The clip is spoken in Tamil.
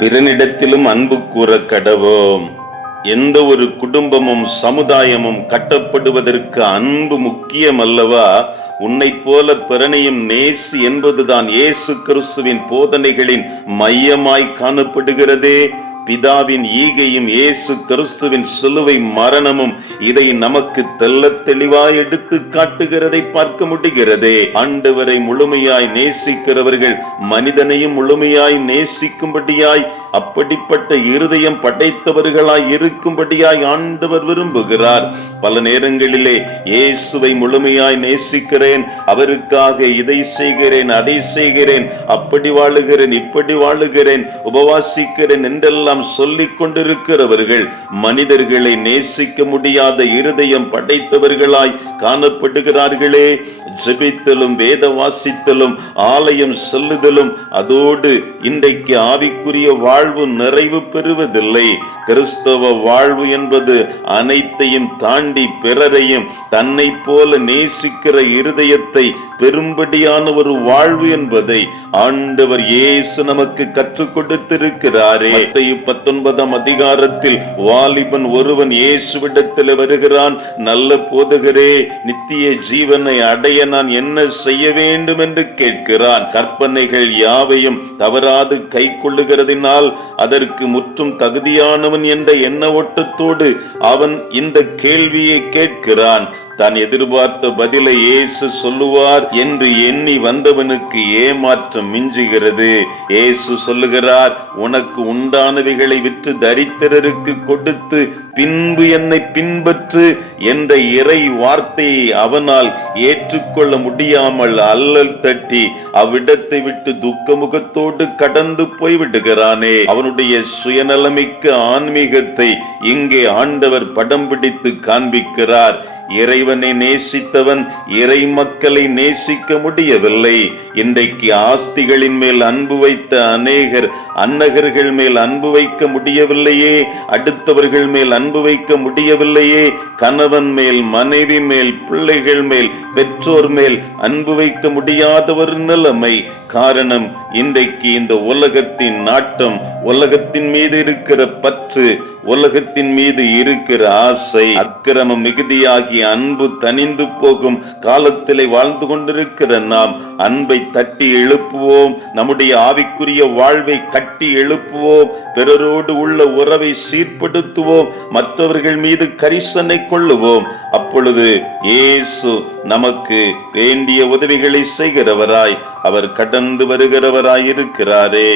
பிறனிடத்திலும் அன்பு கூற கடவோம். எந்த ஒரு குடும்பமும் சமுதாயமும் கட்டப்படுவதற்கு அன்பு முக்கியம் அல்லவா? உன்னைப் போல பிறனையும் நேசி என்பதுதான் இயேசு கிறிஸ்துவின் போதனைகளின் மையமாய் காணப்படுகிறதே. பிதாவின் ஈகையும் இயேசு கிறிஸ்துவின் சிலுவை மரணமும் இதை நமக்கு தெள்ளத் தெளிவாய் எடுத்து காட்டுகிறதை பார்க்க முடிகிறதே. ஆண்டவரை முழுமையாய் நேசிக்கிறவர்கள் மனிதனையும் முழுமையாய் நேசிக்கும்படியாய், அப்படிப்பட்ட இருதயம் படைத்தவர்களாய் இருக்கும்படியாய் ஆண்டவர் விரும்புகிறார். பல நேரங்களிலே இயேசுவை முழுமையாய் நேசிக்கிறேன், அவருக்காக இதை செய்கிறேன், அதை செய்கிறேன், அப்படி வாழுகிறேன், இப்படி வாழுகிறேன், உபவாசிக்கிறேன் என்றெல்லாம் சொல்லிக் கொண்டிருக்கிறவர்கள் மனிதர்களை நேசிக்க முடியாத இருதயம் படைத்தவர்களாய் காணப்படுகிறார்களே. ஜெபித்தலும் வேத வாசித்தலும் ஆலயம் செல்லுதலும் அதோடு இன்றைக்கு ஆவிக்குரிய வாழ்வு நிறைவு பெறுவதில்லை. கிறிஸ்தவ வாழ்வு என்பது அனைத்தையும் தாண்டி பிறரையும் தன்னை போல நேசிக்கிற இருதயத்தை பெரும்படியான ஒரு வாழ்வு என்பதை ஆண்டவர் இயேசு நமக்கு கற்றுக் கொடுத்திருக்கிறாரே. மத்தேயு 19ஆம் அதிகாரத்தில் வாலிபன் ஒருவன் இயேசுவிடத்தில் வருகிறான். நல்ல போதகரே, நித்திய ஜீவனை அடைய நான் என்ன செய்ய வேண்டும் என்று கேட்கிறான். கற்பனைகள் யாவையும் தவறாது கை கொள்ளுகிறதினால் அதற்கு முற்றும் தகுதியானவன் என்ற எண்ண ஓட்டத்தோடு அவன் இந்த கேள்வியை கேட்கிறான். தான் எதிர்பார்த்த பதிலை இயேசு சொல்லுவார் என்று எண்ணி வந்தவனுக்கு ஏமாற்றம் மிஞ்சுகிறது. இயேசு சொல்லுகிறார், உனக்கு உண்டானவைகளை விற்று தரித்திரருக்கு கொடுத்து பின்பு என்னை பின்பற்று என்ற இறை வார்த்தையை அவனால் ஏற்றுக்கொள்ள முடியாமல் அல்லல் தட்டி அவ்விடத்தை விட்டு துக்கமுகத்தோடு கடந்து போய்விடுகிறானே. அவனுடைய சுயநலமிக்க ஆன்மீகத்தை இங்கே ஆண்டவர் படம் பிடித்து காண்பிக்கிறார். இறைவனை நேசித்தவன் இறை மக்களை நேசிக்க முடியவில்லை. இன்றைக்கு ஆஸ்திகளின் மேல் அன்பு வைத்த அநேகர் அன்னகர்கள் மேல் அன்பு வைக்க முடியவில்லையே, அடுத்தவர்கள் மேல் அன்பு வைக்க முடியவில்லையே, கணவன் மேல், மனைவி மேல், பிள்ளைகள் மேல், பெற்றோர் மேல் அன்பு வைக்க முடியாத ஒரு நிலைமை. காரணம், இன்றைக்கு இந்த உலகத்தின் நாட்டம், உலகத்தின் மீது இருக்கிற பற்று, உலகத்தின் மீது இருக்கிற ஆசை, அக்கிரமம் மிகுதியாகி அன்பு தனிந்து போகும் காலத்திலே வாழ்ந்து கொண்டிருக்கிற நாம் அன்பை தட்டி எழுப்புவோம். நம்முடைய ஆவிக்குரிய வாழ்வை கட்டி எழுப்புவோம். பிறரோடு உள்ள உறவை சீர்படுத்துவோம். மற்றவர்கள் மீது கரிசனை கொள்ளுவோம். அப்பொழுது இயேசு நமக்கு வேண்டிய உதவிகளை செய்கிறவராய் அவர் கடந்து வருகிறவராய் இருக்கிறாரே.